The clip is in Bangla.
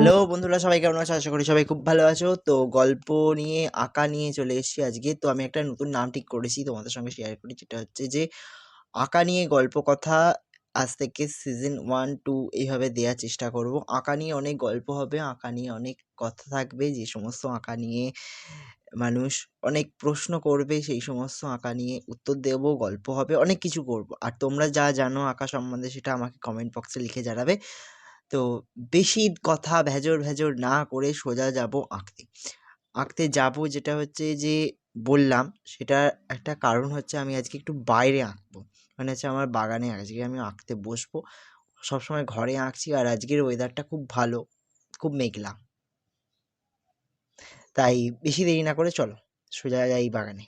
হ্যালো বন্ধুরা, সবাই কেমন আছো? আশা করি সবাই খুব ভালো আছো। তো গল্প নিয়ে, আঁকা নিয়ে চলে এসেছি আজকে। তো আমি একটা নতুন নাম ঠিক করেছি, তোমাদের সঙ্গে শেয়ার করি। যেটা হচ্ছে যে আঁকা নিয়ে গল্প কথা। আজ থেকে সিজন 1, 2 এইভাবে দেওয়ার চেষ্টা করব। আঁকা নিয়ে অনেক গল্প হবে, আঁকা নিয়ে অনেক কথা থাকবে, যে সমস্ত আঁকা নিয়ে মানুষ অনেক প্রশ্ন করবে, সেই সমস্ত আঁকা নিয়ে উত্তর দেব, গল্প হবে, অনেক কিছু করব। আর তোমরা যা জানো আঁকা সম্বন্ধে সেটা আমাকে কমেন্ট বক্সে লিখে জানাবে। তো বেশি কথা ভেজর না করে সোজা যাব আঁকতে। আঁকতে যাব, যেটা হচ্ছে যে বললাম, সেটার একটা কারণ হচ্ছে আমি আজকে একটু বাইরে আঁকবো। মানে হচ্ছে আমার বাগানে আজকে আমি আঁকতে বসবো। সবসময় ঘরে আঁকছি, আর আজকের ওয়েদারটা খুব ভালো, খুব মেঘলা। তাই বেশি দেরি না করে চলো সোজা যাই বাগানে।